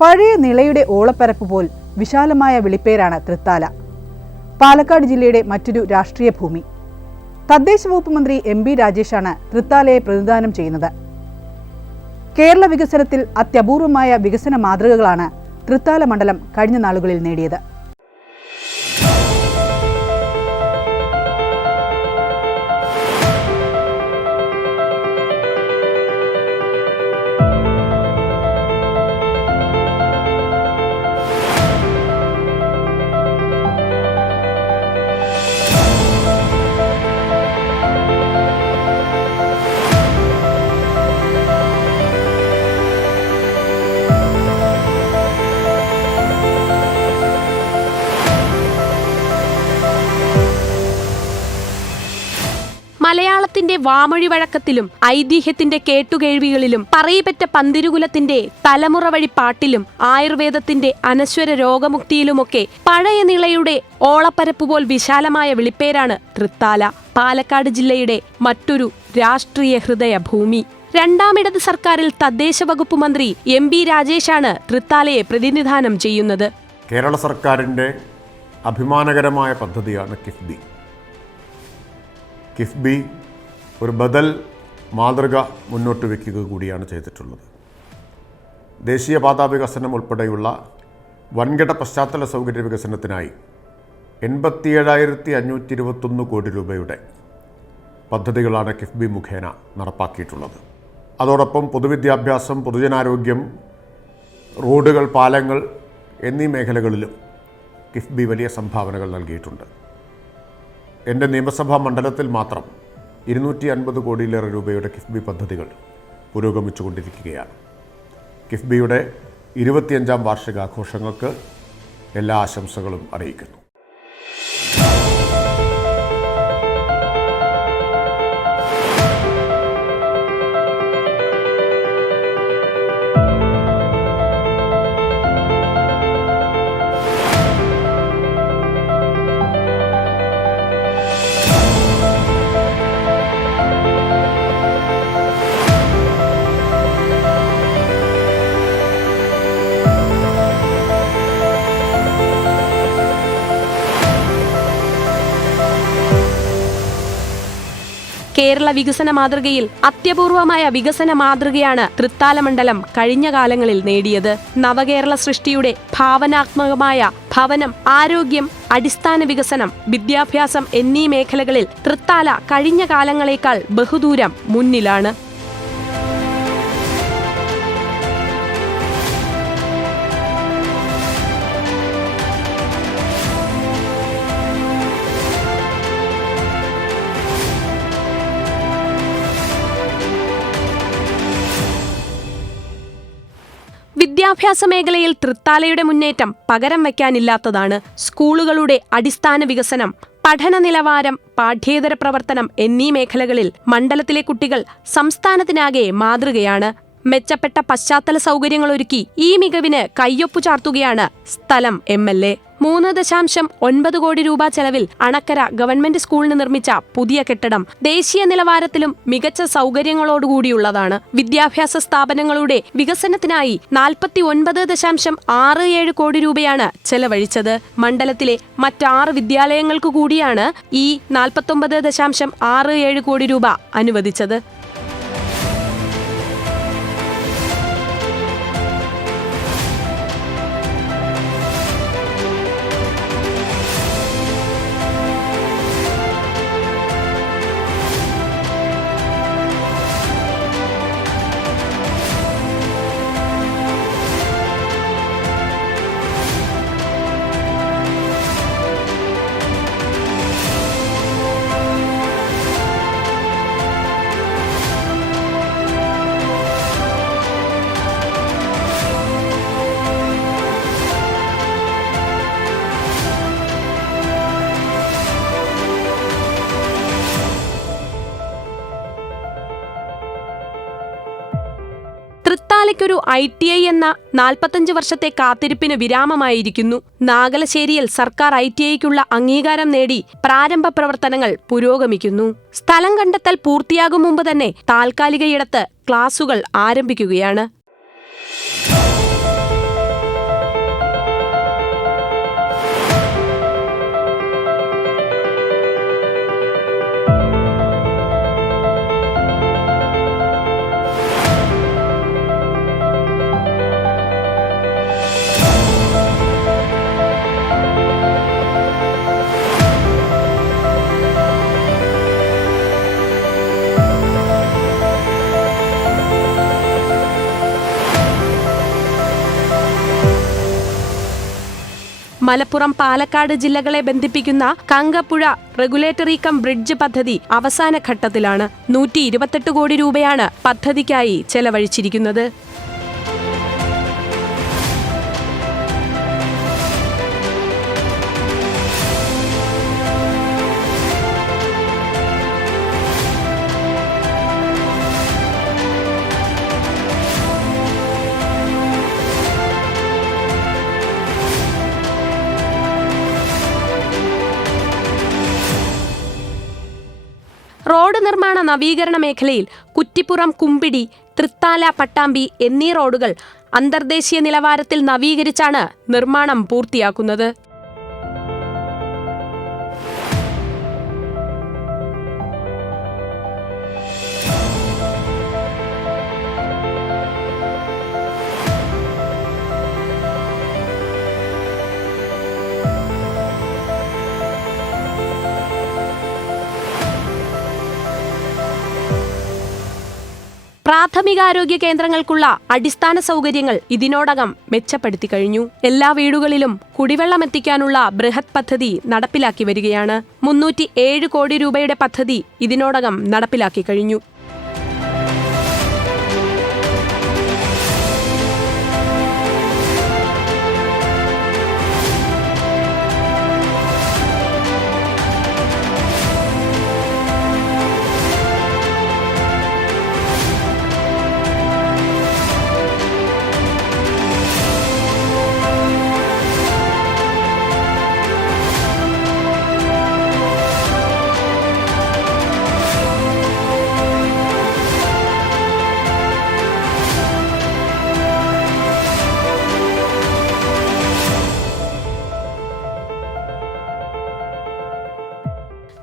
പഴയ നിളയുടെ ഓളപ്പരപ്പ് പോൽ വിശാലമായ വിളിപ്പേരാണ് തൃത്താല. പാലക്കാട് ജില്ലയുടെ മറ്റൊരു രാഷ്ട്രീയ ഭൂമി. തദ്ദേശ വകുപ്പ് മന്ത്രി MB രാജേഷാണ് തൃത്താലയെ പ്രതിനിധാനം ചെയ്യുന്നത്. കേരള വികസനത്തിൽ അത്യപൂർവമായ വികസന മാതൃകകളാണ് തൃത്താല മണ്ഡലം കഴിഞ്ഞ നാളുകളിൽ നേടിയത്. മലയാളത്തിന്റെ വാമൊഴി വഴക്കത്തിലും ഐതിഹ്യത്തിന്റെ കേട്ടുകേഴ്വികളിലും പറയിപ്പറ്റ പന്തിരുകുലത്തിന്റെ തലമുറ വഴി പാട്ടിലും ആയുർവേദത്തിന്റെ അനശ്വര രോഗമുക്തിയിലുമൊക്കെ പഴയ നിളയുടെ ഓളപ്പരപ്പുപോൽ വിശാലമായ വിളിപ്പേരാണ് തൃത്താല. പാലക്കാട് ജില്ലയുടെ മറ്റൊരു രാഷ്ട്രീയ ഹൃദയ ഭൂമി. രണ്ടാമിടത് സർക്കാരിൽ തദ്ദേശ വകുപ്പ് മന്ത്രി MB രാജേഷാണ് തൃത്താലയെ പ്രതിനിധാനം ചെയ്യുന്നത്. കേരള സർക്കാരിന്റെ അഭിമാനകരമായ പദ്ധതിയാണ് കിഫ്ബി ഒരു ബദൽ മാതൃക മുന്നോട്ട് വയ്ക്കുക കൂടിയാണ് ചെയ്തിട്ടുള്ളത്. ദേശീയപാതാ വികസനം ഉൾപ്പെടെയുള്ള വൻകിട പശ്ചാത്തല സൗകര്യ വികസനത്തിനായി 87,521 കോടി രൂപയുടെ പദ്ധതികളാണ് കിഫ്ബി മുഖേന നടപ്പാക്കിയിട്ടുള്ളത്. അതോടൊപ്പം പൊതുവിദ്യാഭ്യാസം, പൊതുജനാരോഗ്യം, റോഡുകൾ, പാലങ്ങൾ എന്നീ മേഖലകളിലും കിഫ്ബി വലിയ സംഭാവനകൾ നൽകിയിട്ടുണ്ട്. എൻ്റെ നിയമസഭാ മണ്ഡലത്തിൽ മാത്രം 250 കോടിയിലേറെ രൂപയുടെ കിഫ്ബി പദ്ധതികൾ പുരോഗമിച്ചുകൊണ്ടിരിക്കുകയാണ്. കിഫ്ബിയുടെ 25ാം വാർഷികാഘോഷങ്ങൾക്ക് എല്ലാ ആശംസകളും അറിയിക്കുന്നു. കേരള വികസന മാതൃകയിൽ അത്യപൂർവമായ വികസന മാതൃകയാണ് തൃത്താല മണ്ഡലം കഴിഞ്ഞ കാലങ്ങളിൽ നേടിയത്. നവകേരള സൃഷ്ടിയുടെ ഭാവനാത്മകമായ ഭവനം, ആരോഗ്യം, അടിസ്ഥാന വികസനം, വിദ്യാഭ്യാസം എന്നീ മേഖലകളിൽ തൃത്താല കഴിഞ്ഞ കാലങ്ങളേക്കാൾ ബഹുദൂരം മുന്നിലാണ്. വിദ്യാഭ്യാസ മേഖലയിൽ തൃത്താലയുടെ മുന്നേറ്റം പകരം വയ്ക്കാനില്ലാത്തതാണ്. സ്കൂളുകളുടെ അടിസ്ഥാന വികസനം, പഠന നിലവാരം, പാഠ്യേതര പ്രവർത്തനം എന്നീ മേഖലകളിൽ മണ്ഡലത്തിലെ കുട്ടികൾ സംസ്ഥാനത്തിനാകെ മാതൃകയാണ്. മെച്ചപ്പെട്ട പശ്ചാത്തല സൗകര്യങ്ങളൊരുക്കി ഈ മികവിന് കയ്യൊപ്പു ചാർത്തുകയാണ് സ്ഥലം MLA. 3.9 കോടി രൂപ ചെലവിൽ അണക്കര ഗവൺമെന്റ് സ്കൂളിന് നിർമ്മിച്ച പുതിയ കെട്ടിടം ദേശീയ നിലവാരത്തിലും മികച്ച സൗകര്യങ്ങളോടുകൂടിയുള്ളതാണ്. വിദ്യാഭ്യാസ സ്ഥാപനങ്ങളുടെ വികസനത്തിനായി 49.67 കോടി രൂപയാണ് ചെലവഴിച്ചത്. മണ്ഡലത്തിലെ മറ്റ് 6 വിദ്യാലയങ്ങൾക്ക് കൂടിയാണ് ഈ 49.67 കോടി രൂപ അനുവദിച്ചത്. തൃത്താലയ്ക്കൊരു ITI എന്ന 45 വർഷത്തെ കാത്തിരിപ്പിന് വിരാമമായിരിക്കുന്നു. നാഗലശ്ശേരിയിൽ സർക്കാർ ITIക്കുള്ള അംഗീകാരം നേടി പ്രാരംഭ പ്രവർത്തനങ്ങൾ പുരോഗമിക്കുന്നു. സ്ഥലം കണ്ടെത്തൽ പൂർത്തിയാകും മുമ്പ് തന്നെ താൽക്കാലികയിടത്ത് ക്ലാസുകൾ ആരംഭിക്കുകയാണ്. മലപ്പുറം, പാലക്കാട് ജില്ലകളെ ബന്ധിപ്പിക്കുന്ന കങ്കപ്പുഴ റെഗുലേറ്ററി കം ബ്രിഡ്ജ് പദ്ധതി അവസാന ഘട്ടത്തിലാണ്. 128 കോടി രൂപയാണ് പദ്ധതിക്കായി ചെലവഴിച്ചിരിക്കുന്നത്. റോഡ് നിർമ്മാണ നവീകരണ മേഖലയിൽ കുറ്റിപ്പുറം, കുമ്പിടി, തൃത്താല, പട്ടാമ്പി എന്നീ റോഡുകൾ അന്തർദേശീയ നിലവാരത്തിൽ നവീകരിച്ചാണ് നിർമ്മാണം പൂർത്തിയാക്കുന്നത്. പ്രാഥമികാരോഗ്യ കേന്ദ്രങ്ങൾക്കുള്ള അടിസ്ഥാന സൗകര്യങ്ങൾ ഇതിനോടകം മെച്ചപ്പെടുത്തി കഴിഞ്ഞു. എല്ലാ വീടുകളിലും കുടിവെള്ളം എത്തിക്കാനുള്ള ബൃഹത് പദ്ധതി നടപ്പിലാക്കി വരികയാണ്. 307 കോടി രൂപയുടെ പദ്ധതി ഇതിനോടകം നടപ്പിലാക്കി കഴിഞ്ഞു.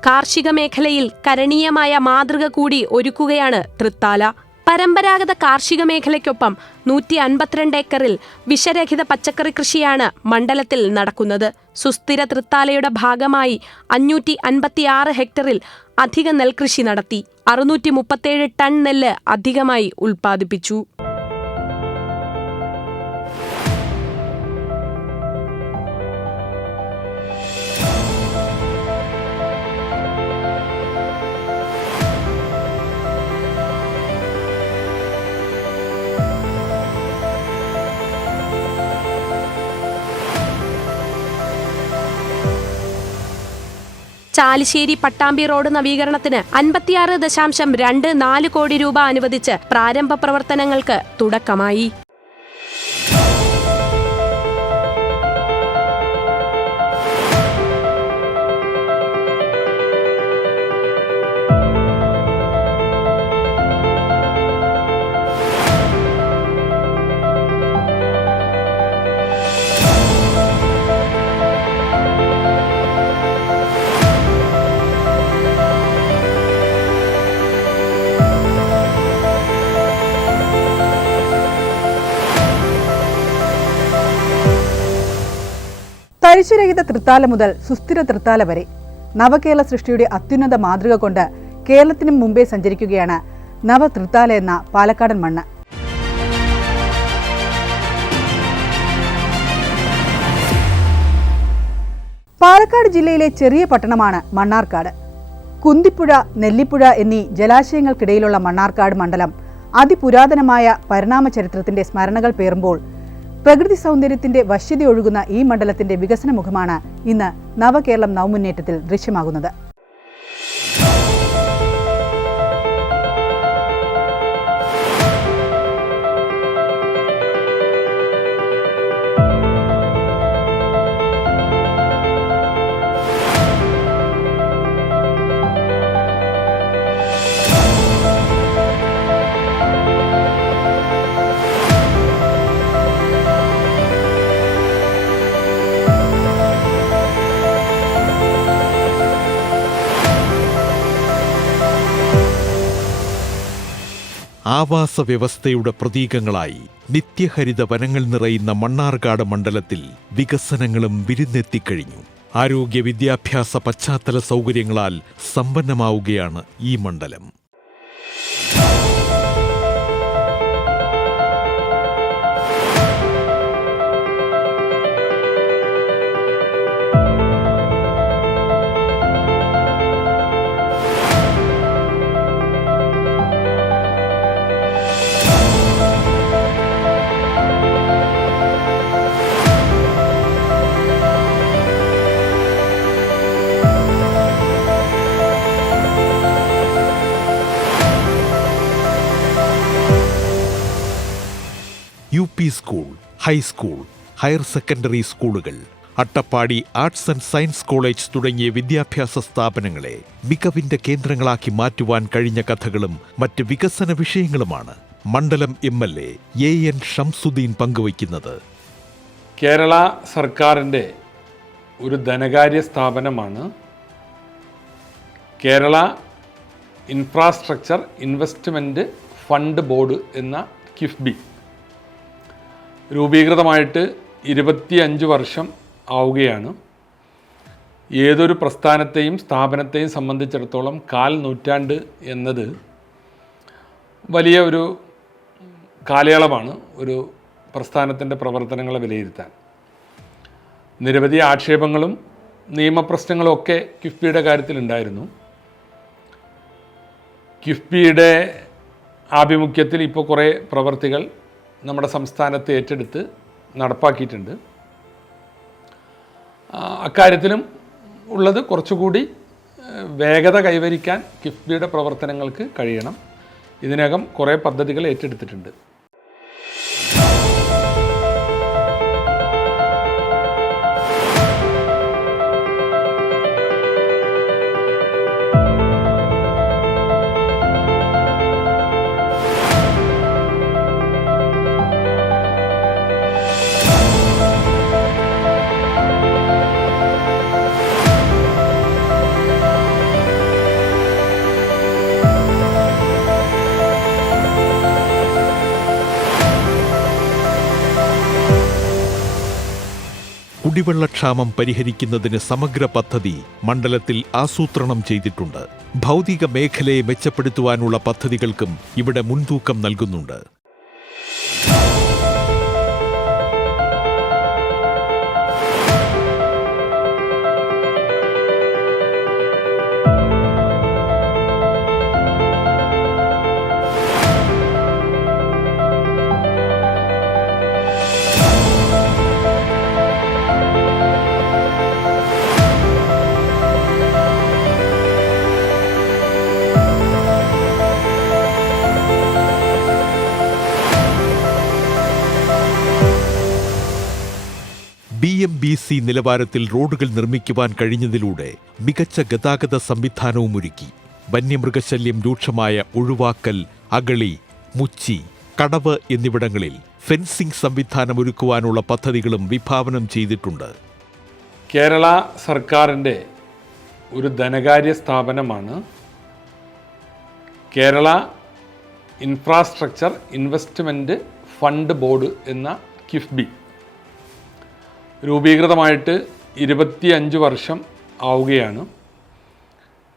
കാർഷിക മേഖലയിൽ കരണീയമായ മാതൃക കൂടി ഒരുക്കുകയാണ് തൃത്താല. പരമ്പരാഗത കാർഷിക മേഖലയ്ക്കൊപ്പം 152 ഏക്കറിൽ വിഷരഹിത പച്ചക്കറി കൃഷിയാണ് മണ്ഡലത്തിൽ നടക്കുന്നത്. സുസ്ഥിര തൃത്താലയുടെ ഭാഗമായി 556 ഹെക്ടറിൽ അധിക നെൽകൃഷി നടത്തി 637 ടൺ നെല്ല് അധികമായി ഉൽപ്പാദിപ്പിച്ചു. ചാലിശ്ശേരി പട്ടാമ്പി റോഡ് നവീകരണത്തിന് 56.24 കോടി രൂപ അനുവദിച്ച് പ്രാരംഭ പ്രവർത്തനങ്ങൾക്ക് തുടക്കമായി. തരിശുരഹിത തൃത്താല മുതൽ സുസ്ഥിര തൃത്താല വരെ നവകേരള സൃഷ്ടിയുടെ അത്യുന്നത മാതൃക കൊണ്ട് കേരളത്തിനും മുമ്പേ സഞ്ചരിക്കുകയാണ് നവ തൃത്താല എന്ന പാലക്കാടൻ മണ്ണ്. പാലക്കാട് ജില്ലയിലെ ചെറിയ പട്ടണമാണ് മണ്ണാർക്കാട്. കുന്തിപ്പുഴ, നെല്ലിപ്പുഴ എന്നീ ജലാശയങ്ങൾക്കിടയിലുള്ള മണ്ണാർക്കാട് മണ്ഡലം അതിപുരാതനമായ പരിണാമ ചരിത്രത്തിന്റെ സ്മരണകൾ പേറുമ്പോൾ പ്രകൃതി സൗന്ദര്യത്തിന്റെ വശ്യതയൊഴുകുന്ന ഈ മണ്ഡലത്തിന്റെ വികസന മുഖമാണ് ഇന്ന് നവകേരളം നവമുന്നേറ്റത്തിൽ ദൃശ്യമാകുന്നത്. ആവാസ വ്യവസ്ഥയുടെ പ്രതീകങ്ങളായി നിത്യഹരിത വനങ്ങൾ നിറയുന്ന മണ്ണാർക്കാട് മണ്ഡലത്തിൽ വികസനങ്ങളും വിരുന്നെത്തിക്കഴിഞ്ഞു. ആരോഗ്യ വിദ്യാഭ്യാസ പശ്ചാത്തല സൗകര്യങ്ങളാൽ സമ്പന്നമാവുകയാണ് ഈ മണ്ഡലം. സ്കൂൾ, ഹൈസ്കൂൾ, ഹയർ സെക്കൻഡറി സ്കൂളുകൾ, Attappadi arts and science college തുടങ്ങിയ വിദ്യാഭ്യാസ സ്ഥാപനങ്ങളെ മികവിന്റെ കേന്ദ്രങ്ങളാക്കി മാറ്റുവാൻ കഴിഞ്ഞ കഥകളും മറ്റ് വികസന വിഷയങ്ങളുമാണ് മണ്ഡലം MLA AN ഷംസുദ്ദീൻ പങ്കുവയ്ക്കുന്നത്. കേരള സർക്കാരിൻ്റെ ഒരു ധനകാര്യ സ്ഥാപനമാണ് Kerala infrastructure investment fund board എന്ന കിഫ്ബി. രൂപീകൃതമായിട്ട് 25 വർഷം ആവുകയാണ്. ഏതൊരു പ്രസ്ഥാനത്തെയും സ്ഥാപനത്തെയും സംബന്ധിച്ചിടത്തോളം 1/4 നൂറ്റാണ്ട് എന്നത് വലിയ ഒരു കാലയളവാണ് ഒരു പ്രസ്ഥാനത്തിൻ്റെ പ്രവർത്തനങ്ങളെ വിലയിരുത്താൻ. നിരവധി ആക്ഷേപങ്ങളും നിയമപ്രശ്നങ്ങളും ഒക്കെ കിഫ്ബിയുടെ കാര്യത്തിലുണ്ടായിരുന്നു. കിഫ്ബിയുടെ ആഭിമുഖ്യത്തിൽ ഇപ്പോൾ കുറേ പ്രവർത്തികൾ നമ്മുടെ സംസ്ഥാനത്ത് ഏറ്റെടുത്ത് നടപ്പാക്കിയിട്ടുണ്ട്. അക്കാര്യത്തിലും ഉള്ളത് കുറച്ചുകൂടി വേഗത കൈവരിക്കാൻ കിഫ്ബിയുടെ പ്രവർത്തനങ്ങൾക്ക് കഴിയണം. ഇതിനകം കുറേ പദ്ധതികൾ ഏറ്റെടുത്തിട്ടുണ്ട്. കുടിവെള്ളക്ഷാമം പരിഹരിക്കുന്നതിന് സമഗ്ര പദ്ധതി മണ്ഡലത്തിൽ ആസൂത്രണം ചെയ്തിട്ടുണ്ട്. ഭൗതിക മേഖലയെ മെച്ചപ്പെടുത്തുവാനുള്ള പദ്ധതികൾക്കും ഇവിടെ മുൻതൂക്കം നൽകുന്നുണ്ട്. BMBC നിലവാരത്തിൽ റോഡുകൾ നിർമ്മിക്കുവാൻ കഴിഞ്ഞതിലൂടെ മികച്ച ഗതാഗത സംവിധാനവും ഒരുക്കി. വന്യമൃഗശല്യം രൂക്ഷമായ ഒഴുവാക്കൽ, അഗളി, മുച്ചി, കടവ് എന്നിവിടങ്ങളിൽ ഫെൻസിംഗ് സംവിധാനം ഒരുക്കുവാനുള്ള പദ്ധതികളും വിഭാവനം ചെയ്തിട്ടുണ്ട്. കേരള സർക്കാരിൻ്റെ ഒരു ധനകാര്യ സ്ഥാപനമാണ് Kerala infrastructure investment fund board എന്ന കിഫ്ബി. രൂപീകൃതമായിട്ട് 25 വർഷം ആവുകയാണ്.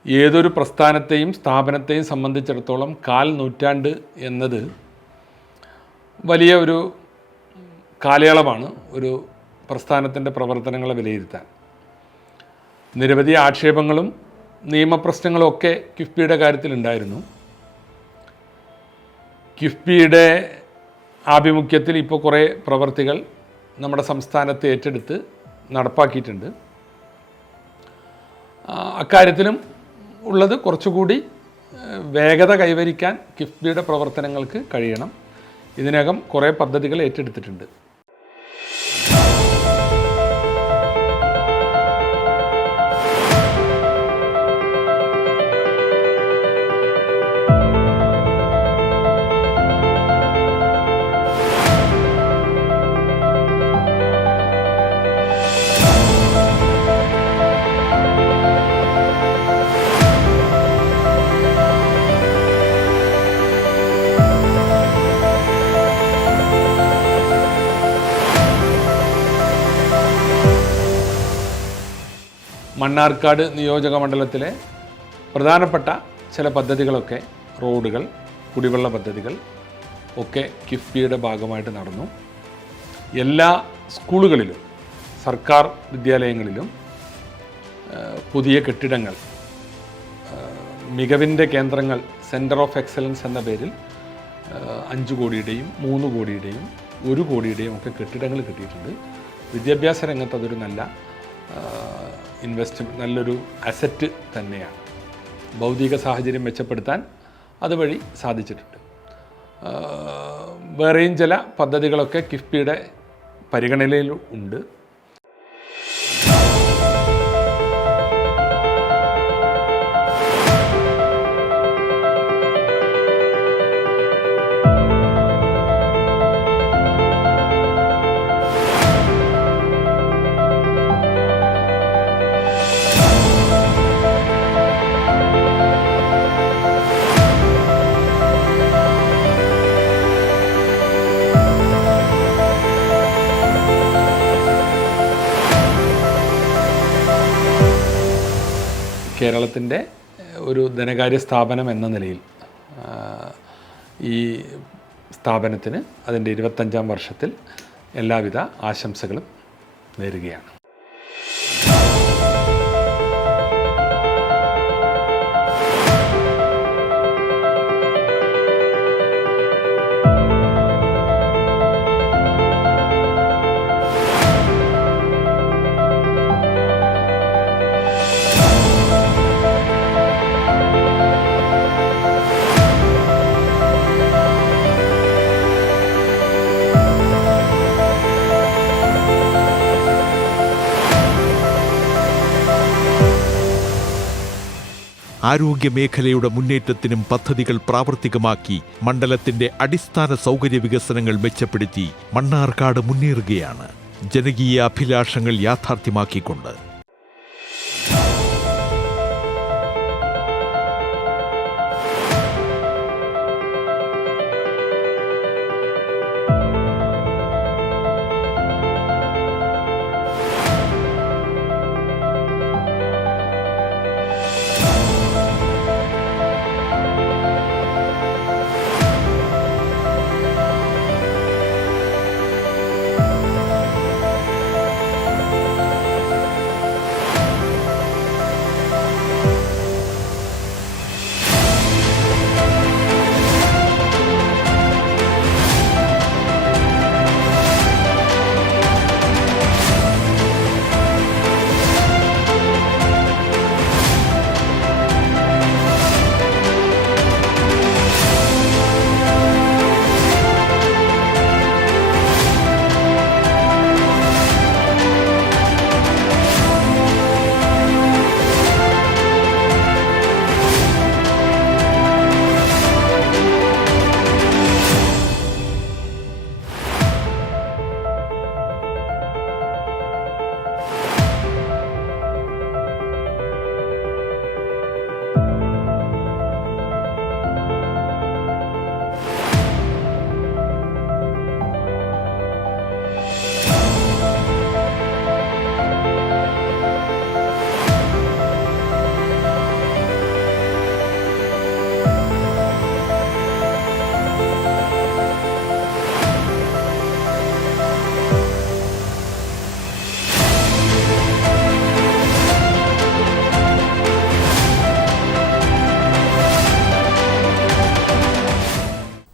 ഏതൊരു പ്രസ്ഥാനത്തെയും സ്ഥാപനത്തെയും സംബന്ധിച്ചിടത്തോളം 1/4 നൂറ്റാണ്ട് എന്നത് വലിയ ഒരു കാലയളവാണ് ഒരു പ്രസ്ഥാനത്തിൻ്റെ പ്രവർത്തനങ്ങളെ വിലയിരുത്താൻ. നിരവധി ആക്ഷേപങ്ങളും നിയമപ്രശ്നങ്ങളും ഒക്കെ കിഫ്ബിയുടെ കാര്യത്തിലുണ്ടായിരുന്നു. കിഫ്ബിയുടെ ആഭിമുഖ്യത്തിൽ ഇപ്പോൾ കുറേ പ്രവർത്തികൾ നമ്മുടെ സംസ്ഥാനത്ത് ഏറ്റെടുത്ത് നടപ്പാക്കിയിട്ടുണ്ട്. അക്കാര്യത്തിലും ഉള്ളത് കുറച്ചുകൂടി വേഗത കൈവരിക്കാൻ കിഫ്ബിയുടെ പ്രവർത്തനങ്ങൾക്ക് കഴിയണം. ഇതിനകം കുറേ പദ്ധതികൾ ഏറ്റെടുത്തിട്ടുണ്ട്. മണ്ണാർക്കാട് നിയോജക മണ്ഡലത്തിലെ പ്രധാനപ്പെട്ട ചില പദ്ധതികളൊക്കെ, റോഡുകൾ, കുടിവെള്ള പദ്ധതികൾ ഒക്കെ കിഫ്ബിയുടെ ഭാഗമായിട്ട് നടന്നു. എല്ലാ സ്കൂളുകളിലും സർക്കാർ വിദ്യാലയങ്ങളിലും പുതിയ കെട്ടിടങ്ങൾ, മികവിൻ്റെ കേന്ദ്രങ്ങൾ, സെൻറ്റർ ഓഫ് എക്സലൻസ് എന്ന പേരിൽ 5 കോടിയുടെയും 3 കോടിയുടെയും 1 കോടിയുടെയും ഒക്കെ കെട്ടിടങ്ങൾ കിട്ടിയിട്ടുണ്ട്. വിദ്യാഭ്യാസ രംഗത്ത് അതൊരു നല്ല ഇൻവെസ്റ്റ്മെൻറ്റ്, നല്ലൊരു അസറ്റ് തന്നെയാണ്. ഭൗതിക സാഹചര്യം മെച്ചപ്പെടുത്താൻ അതുവഴി സാധിച്ചിട്ടുണ്ട്. വേറെയും ചില പദ്ധതികളൊക്കെ കിഫ്ബിയുടെ പരിഗണനയിൽ ഉണ്ട്. കേരളത്തിൻ്റെ ഒരു ധനകാര്യ സ്ഥാപനം എന്ന നിലയിൽ ഈ സ്ഥാപനത്തിന് അതിൻ്റെ 25ാം വർഷത്തിൽ എല്ലാവിധ ആശംസകളും നേരുകയാണ്. ആരോഗ്യമേഖലയുടെ മുന്നേറ്റത്തിനും പദ്ധതികൾ പ്രാവർത്തികമാക്കി മണ്ഡലത്തിന്റെ അടിസ്ഥാന സൗകര്യ വികസനങ്ങൾ മെച്ചപ്പെടുത്തി മണ്ണാർക്കാട് മുന്നേറുകയാണ്, ജനകീയ അഭിലാഷങ്ങൾ യാഥാർത്ഥ്യമാക്കിക്കൊണ്ട്.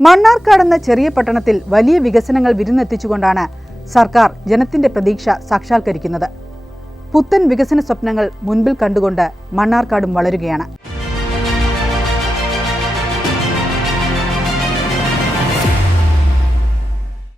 മണ്ണാർക്കാട് എന്ന ചെറിയ പട്ടണത്തിൽ വലിയ വികസനങ്ങൾ വിരുന്നെത്തിച്ചുകൊണ്ടാണ് സർക്കാർ ജനത്തിന്റെ പ്രതീക്ഷ സാക്ഷാത്കരിക്കുന്നത്. പുത്തൻ വികസന സ്വപ്നങ്ങൾ മുൻപിൽ കണ്ടുകൊണ്ട് മണ്ണാർക്കാടും വളരുകയാണ്.